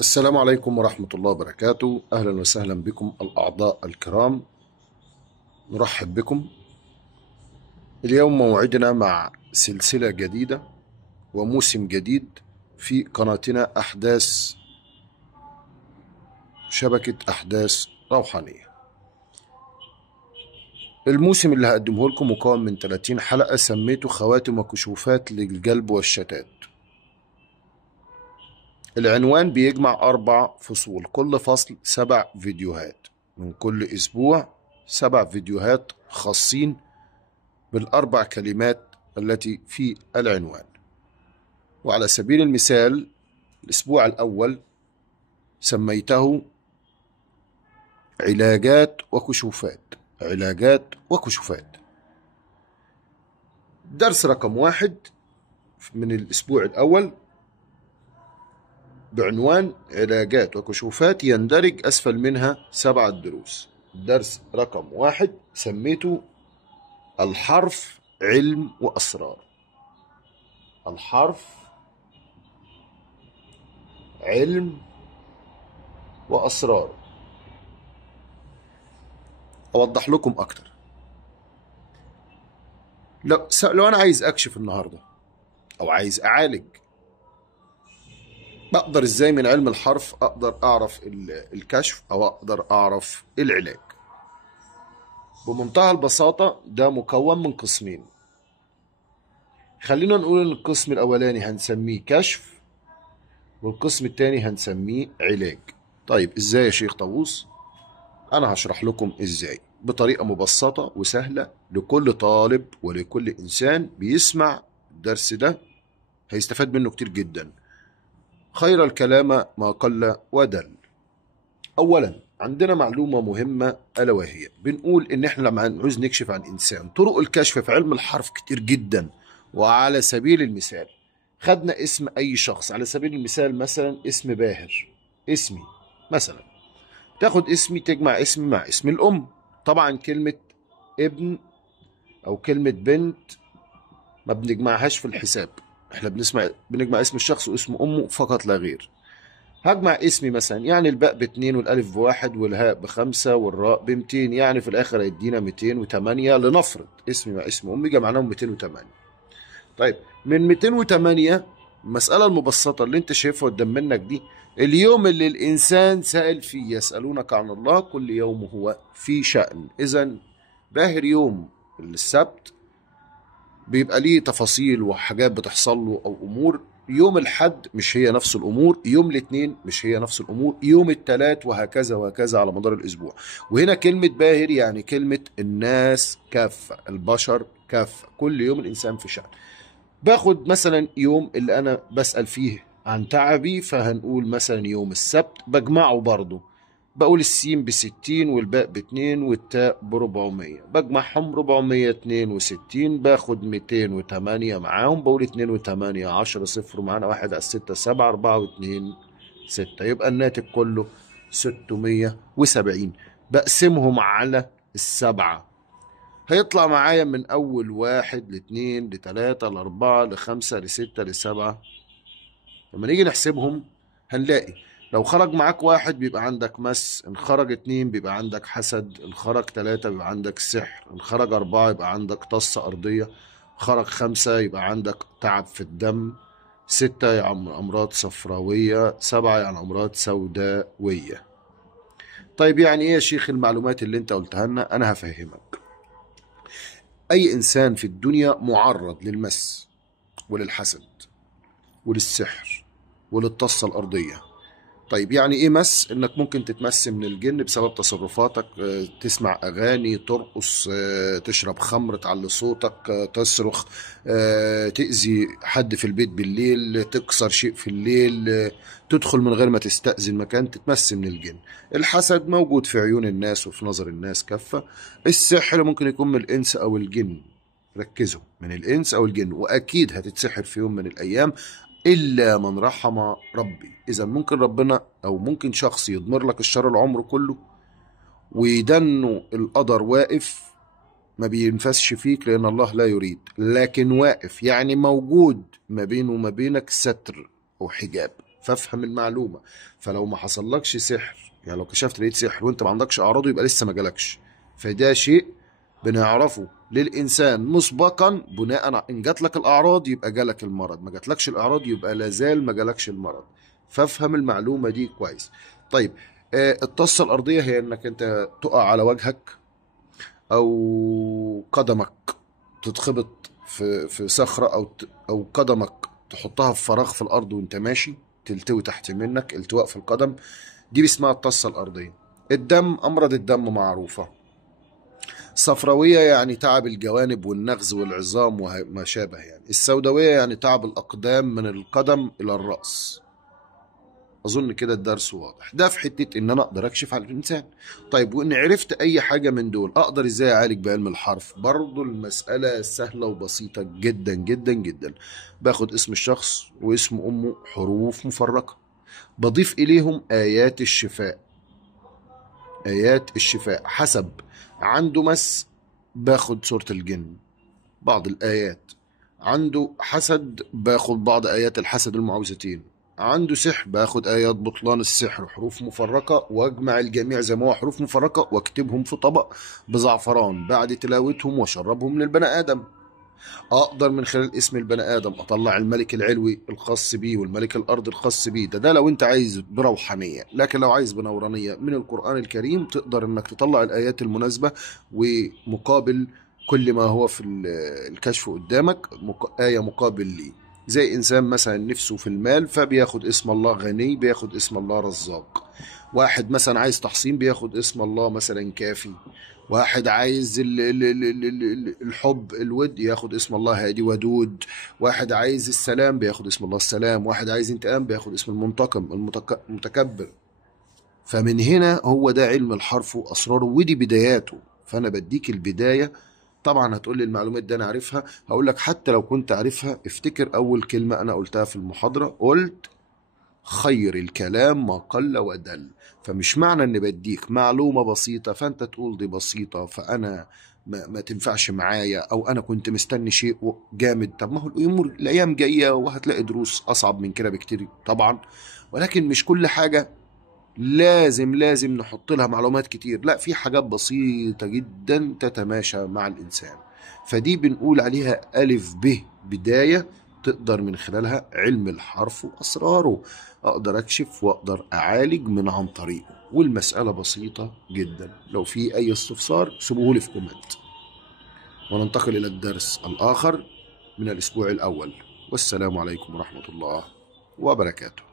السلام عليكم ورحمة الله وبركاته. أهلا وسهلا بكم الأعضاء الكرام، نرحب بكم. اليوم موعدنا مع سلسلة جديدة وموسم جديد في قناتنا أحداث شبكة أحداث روحانية. الموسم اللي هقدمه لكم مكون من 30 حلقة، سميته خواتم وكشوفات للقلب والشتات. العنوان بيجمع 4 فصول، كل فصل 7 فيديوهات، من كل أسبوع 7 فيديوهات خاصين بالأربع كلمات التي في العنوان. وعلى سبيل المثال الأسبوع الأول سميته علاجات وكشوفات. علاجات وكشوفات. درس رقم 1 من الأسبوع الأول بعنوان علاجات وكشوفات، يندرج أسفل منها 7 دروس. درس رقم 1 سميته الحرف علم وأسرار. الحرف علم وأسرار. أوضح لكم أكتر. لو أنا عايز أكشف النهاردة أو عايز أعالج، بقدر إزاي من علم الحرف أقدر أعرف الكشف أو أقدر أعرف العلاج؟ بمنتهى البساطة، ده مكون من قسمين. خلينا نقول إن القسم الأولاني هنسميه كشف، والقسم الثاني هنسميه علاج. طيب إزاي يا شيخ طاووس؟ أنا هشرح لكم إزاي بطريقة مبسطة وسهلة لكل طالب ولكل إنسان بيسمع الدرس ده، هيستفاد منه كتير جدا. خير الكلام ما قل ودل. أولا عندنا معلومة مهمة، ألا وهي بنقول إن إحنا لما نعوز نكشف عن إنسان، طرق الكشف في علم الحرف كتير جدا. وعلى سبيل المثال خدنا اسم أي شخص، على سبيل المثال مثلا اسم باهر، اسمي مثلا، تاخد اسمي تجمع اسمي مع اسم الأم. طبعا كلمة ابن أو كلمة بنت ما بنجمعهاش في الحساب، احنا بنجمع اسم الشخص واسم أمه فقط لا غير. هجمع اسمي مثلا، يعني الباء ب2 والألف ب1 والهاء ب5 والراء ب200، يعني في الآخر هيدينا 208. لنفرض اسمي مع اسم أمي جمعناهم 208. طيب من 208 المسألة المبسطة اللي انت شايفها قدام منك دي، اليوم اللي الإنسان سأل فيه، يسألونك عن الله كل يوم هو في شأن. إذن باهر يوم السبت بيبقى ليه تفاصيل وحاجات بتحصل له أو أمور. يوم الحد مش هي نفس الأمور، يوم الاثنين مش هي نفس الأمور، يوم الثلاث، وهكذا وهكذا على مدار الأسبوع. وهنا كلمة باهر يعني كلمة الناس كافة، البشر كافة، كل يوم الإنسان في شأن. باخد مثلا يوم اللي أنا بسأل فيه عن تعبي، فهنقول مثلا يوم السبت، بجمعه برضه، بقول السين ب60 والباء ب2 والتاء ب400، بجمعهم 462، باخد 208 معاهم، بقول 2 و8 10، صفر معانا 1 على 6 7، 4 و2 6، يبقى الناتج كله 670. بقسمهم على السبعة، هيطلع معايا من أول 1 ل2 ل3 ل4 ل5 ل6 ل7. لما نيجي نحسبهم هنلاقي لو خرج معاك 1 بيبقى عندك مس، ان خرج 2 بيبقى عندك حسد، ان خرج 3 بيبقى عندك سحر، ان خرج 4 يبقى عندك طصة أرضية، خرج 5 يبقى عندك تعب في الدم، 6 يعني أمراض صفراوية، 7 يعني أمراض سوداوية. طيب يعني إيه يا شيخ المعلومات اللي أنت قلتها لنا؟ أنا هفهمك. أي إنسان في الدنيا معرض للمس وللحسد وللسحر وللطصة الأرضية. طيب يعني ايه مس؟ انك ممكن تتمس من الجن بسبب تصرفاتك، تسمع اغاني، ترقص، تشرب خمر، تعلي صوتك، تصرخ، تأذي حد في البيت بالليل، تكسر شيء في الليل، تدخل من غير ما تستأذن مكان، تتمس من الجن. الحسد موجود في عيون الناس وفي نظر الناس كافة. السحر ممكن يكون من الانس او الجن، ركزوا، من الانس او الجن، واكيد هتتسحر في يوم من الايام إلا من رحم ربي. إذا ممكن ربنا أو ممكن شخص يضمر لك الشر العمر كله، ويدنه القدر واقف ما بينفسش فيك لأن الله لا يريد، لكن واقف يعني موجود ما بينه وما بينك ستر أو حجاب. فافهم المعلومة. فلو ما حصلكش سحر، يعني لو كشفت لقيت سحر وانت ما عندكش اعراضه، يبقى لسه ما جالكش. فده شيء بنعرفه للانسان مسبقا بناء ان جات لك الاعراض يبقى جالك المرض، ما جاتلكش الاعراض يبقى لازال ما جالكش المرض. فافهم المعلومة دي كويس. طيب، الطصة الارضية هي انك انت تقع على وجهك، او قدمك تتخبط في صخرة، او قدمك تحطها في فراغ في الارض وانت ماشي تلتوي تحت منك التواء في القدم. دي اسمها الطصة الارضية. الدم، امراض الدم معروفة. الصفراوية يعني تعب الجوانب والنغز والعظام وما شابه. يعني السوداوية يعني تعب الأقدام من القدم إلى الرأس. أظن كده الدرس واضح. ده في حتة إن أنا أقدر أكشف على الإنسان. طيب، وإن عرفت أي حاجة من دول أقدر إزاي أعالج بعلم الحرف؟ برضو المسألة سهلة وبسيطة جدا جدا جدا. باخد اسم الشخص واسم أمه حروف مفرقة، بضيف إليهم آيات الشفاء. آيات الشفاء حسب عنده مس باخد سورة الجن بعض الآيات، عنده حسد باخد بعض آيات الحسد المعوذتين، عنده سحر باخد آيات بطلان السحر حروف مفرقة، واجمع الجميع زي ما هو حروف مفرقة واكتبهم في طبق بزعفران بعد تلاوتهم واشربهم للبني آدم. اقدر من خلال اسم البني ادم اطلع الملك العلوي الخاص بيه والملك الارض الخاص بيه. ده لو انت عايز بروحانيه. لكن لو عايز بنورانيه من القران الكريم تقدر انك تطلع الايات المناسبه، ومقابل كل ما هو في الكشف قدامك ايه مقابل ليه. زي انسان مثلا نفسه في المال فبياخد اسم الله غني، بياخد اسم الله رزاق. واحد مثلا عايز تحصين بياخد اسم الله مثلا كافي. واحد عايز الحب الود ياخد اسم الله هادي ودود. واحد عايز السلام بياخد اسم الله السلام. واحد عايز انتقام بياخد اسم المنتقم المتكبر. فمن هنا هو ده علم الحرف واسراره، ودي بداياته. فانا بديك البدايه. طبعا هتقول لي المعلومات دي انا عارفها، هقول لك حتى لو كنت عارفها افتكر اول كلمه انا قلتها في المحاضره، قلت خير الكلام ما قل ودل. فمش معنى ان بديك معلومة بسيطة فانت تقول دي بسيطة فانا ما تنفعش معايا، او انا كنت مستني شيء جامد. طب ما هو الامور الايام جاية وهتلاقي دروس اصعب من كده بكتير طبعا. ولكن مش كل حاجة لازم نحط لها معلومات كتير. لا، في حاجات بسيطة جدا تتماشى مع الانسان. فدي بنقول عليها ألف ب بداية، تقدر من خلالها علم الحرف وأسراره أقدر أكشف وأقدر أعالج من عن طريقه. والمسألة بسيطة جدا. لو في أي استفسار سيبوه لي في كومنت. وننتقل إلى الدرس الآخر من الأسبوع الأول. والسلام عليكم ورحمة الله وبركاته.